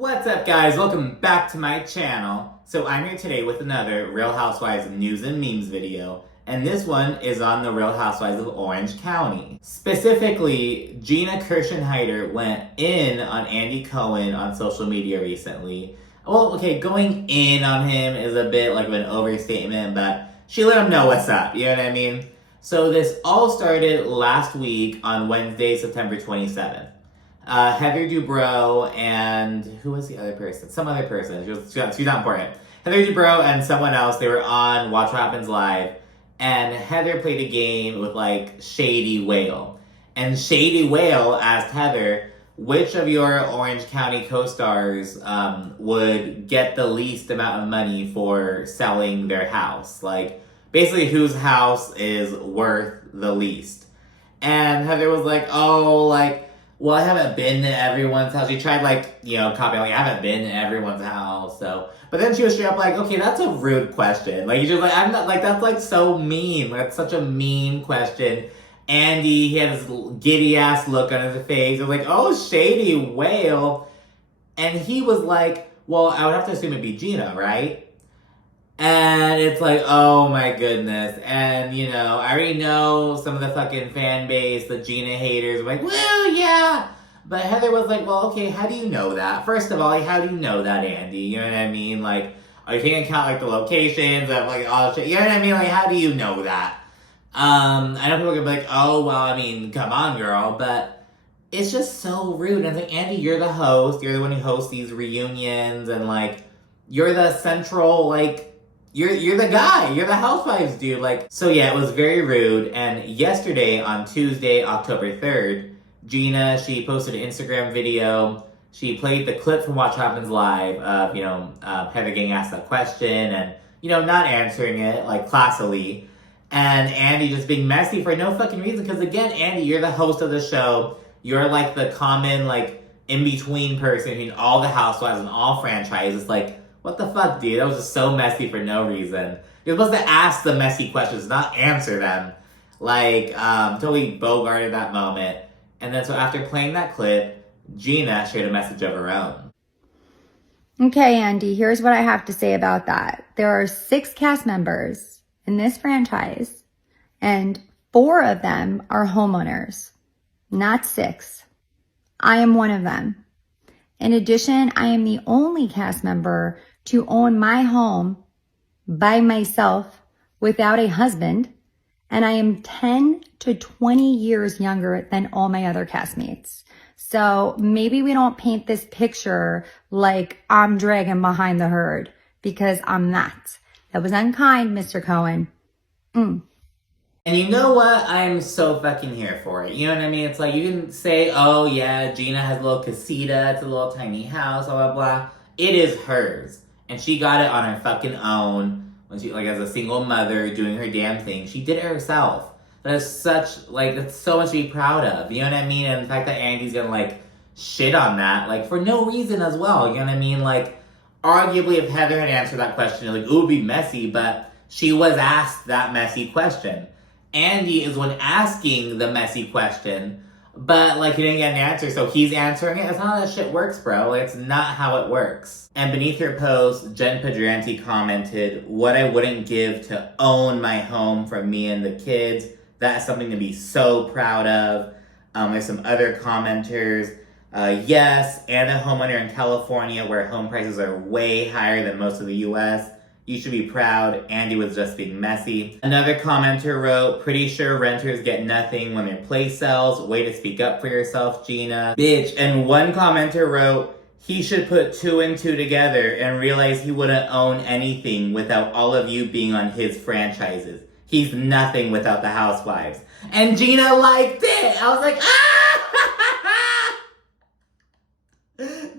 What's up, guys? Welcome back to my channel. So I'm here today with another Real Housewives news and memes video, and this one is on the Real Housewives of Orange County. Specifically, Gina Kirschenheiter went in on Andy Cohen on social media recently. Well, okay, going in on him is a bit like of an overstatement, but she let him know what's up, you know what I mean? So this all started last week on Wednesday, September 27th. Heather Dubrow and who was the other person? Some other person. She's not important. Heather Dubrow and someone else. They were on Watch What Happens Live, and Heather played a game with like Shady Whale, and Shady Whale asked Heather, which of your Orange County co-stars would get the least amount of money for selling their house? Like, basically, whose house is worth the least? And Heather was like, oh, like, well, I haven't been to everyone's house. She tried, like, copying, like, I haven't been to everyone's house, so. But then she was straight up like, okay, that's a rude question. Like, you're just like, I'm not, like, that's, like, so mean. That's such a mean question. Andy, he had this giddy-ass look on his face. He was like, oh, Shady Whale. And he was like, well, I would have to assume it'd be Gina, right? And it's like, oh my goodness. And, I already know some of the fucking fan base, the Gina haters, were like, well, yeah. But Heather was like, well, okay, how do you know that? First of all, like, how do you know that, Andy? You know what I mean? Like, are you taking account, like, the locations of, like, all the shit? You know what I mean? Like, how do you know that? I know people can be like, oh, well, I mean, come on, girl. But it's just so rude. And it's like, Andy, you're the host. You're the one who hosts these reunions. And, like, you're the central, like, you're the guy. You're the Housewives dude. Like, so yeah, it was very rude. And yesterday, on Tuesday, October 3rd, Gina, she posted an Instagram video. She played the clip from Watch What Happens Live of, Heather getting asked that question and, not answering it, like, classily. And Andy just being messy for no fucking reason. Because again, Andy, you're the host of the show. You're, like, the common, like, in-between person between all the Housewives and all franchises. Like, what the fuck, dude? That was just so messy for no reason. You're supposed to ask the messy questions, not answer them. Like, totally bogarted that moment. And then so after playing that clip, Gina shared a message of her own. Okay, Andy, here's what I have to say about that. There are 6 cast members in this franchise, and 4 of them are homeowners, not 6. I am one of them. In addition, I am the only cast member to own my home by myself without a husband, and I am 10 to 20 years younger than all my other castmates. So maybe we don't paint this picture like I'm dragging behind the herd, because I'm not. That was unkind, Mr. Cohen. And you know what? I am so fucking here for it. You know what I mean? It's like, you can say, oh yeah, Gina has a little casita, it's a little tiny house, blah, blah, blah. It is hers. And she got it on her fucking own. When she, like, as a single mother doing her damn thing. She did it herself. That is such, like, that's so much to be proud of. You know what I mean? And the fact that Andy's gonna, like, shit on that, like, for no reason as well. You know what I mean? Like, arguably if Heather had answered that question, like, it would be messy, but she was asked that messy question. Andy is one asking the messy question, but, like, he didn't get an answer, so he's answering it. That's not how that shit works, bro. It's not how it works. And beneath her post, Jen Pedranti commented, what I wouldn't give to own my home from me and the kids. That's something to be so proud of. There's some other commenters. Yes, and a homeowner in California where home prices are way higher than most of the U.S., you should be proud. Andy was just being messy. Another commenter wrote, pretty sure renters get nothing when their place sells. Way to speak up for yourself, Gina. Bitch. And one commenter wrote, he should put 2 and 2 together and realize he wouldn't own anything without all of you being on his franchises. He's nothing without the Housewives. And Gina liked it. I was like,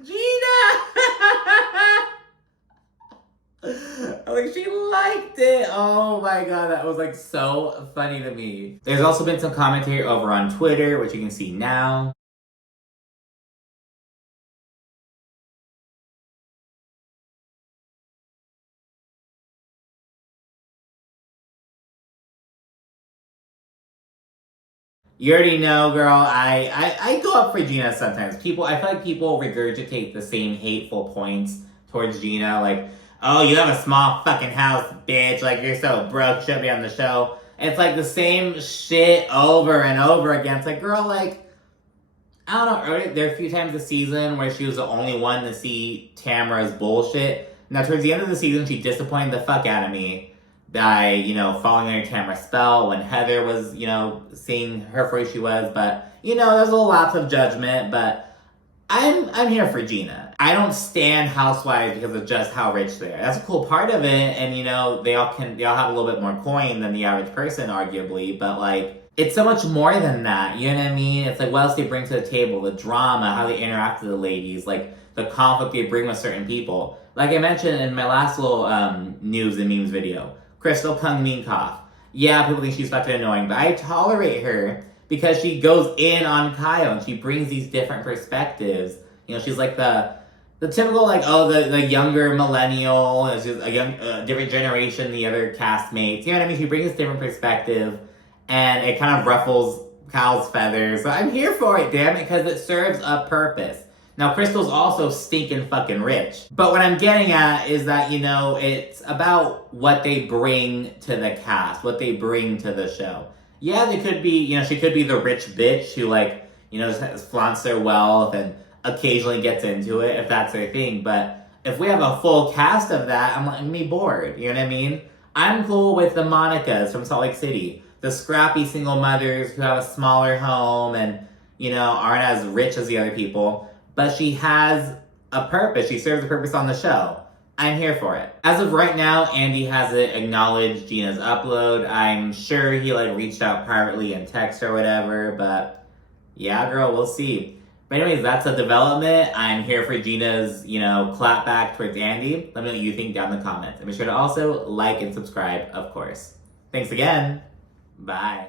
Gina! Like, she liked it. Oh my god, that was, like, so funny to me. There's also been some commentary over on Twitter, which you can see now. You already know, girl, I go up for Gina sometimes. I feel like people regurgitate the same hateful points towards Gina, like, oh, you have a small fucking house, bitch, like, you're so broke, should be on the show. It's like the same shit over and over again. It's like, girl, like, I don't know, there are a few times this season where she was the only one to see Tamara's bullshit. Now, towards the end of the season, she disappointed the fuck out of me by, falling under Tamara's spell when Heather was, seeing her for who she was. But, there's a little lapse of judgment, but I'm here for Gina. I don't stand Housewives because of just how rich they are. That's a cool part of it, and they all have a little bit more coin than the average person, arguably, but like, it's so much more than that, you know what I mean? It's like what else they bring to the table, the drama, how they interact with the ladies, like the conflict they bring with certain people. Like I mentioned in my last little news and memes video, Crystal Kung Minkoff. Yeah, people think she's fucking annoying, but I tolerate her because she goes in on Kyle and she brings these different perspectives. She's like the typical, like, the younger millennial, it's just a different generation than the other castmates. You know what I mean? She brings different perspective. And it kind of ruffles Kyle's feathers. So I'm here for it, damn it, because it serves a purpose. Now, Crystal's also stinking fucking rich. But what I'm getting at is that, it's about what they bring to the cast, what they bring to the show. Yeah, they could be, she could be the rich bitch who, like, just flaunts their wealth and occasionally gets into it, if that's their thing. But if we have a full cast of that, I'm gonna be bored, you know what I mean? I'm cool with the Monicas from Salt Lake City. The scrappy single mothers who have a smaller home and, aren't as rich as the other people. But she has a purpose. She serves a purpose on the show. I'm here for it. As of right now, Andy hasn't acknowledged Gina's upload. I'm sure he, reached out privately and text or whatever. But, yeah, girl, we'll see. But anyways, that's a development. I'm here for Gina's, clap back towards Andy. Let me know what you think down in the comments. And be sure to also like and subscribe, of course. Thanks again. Bye.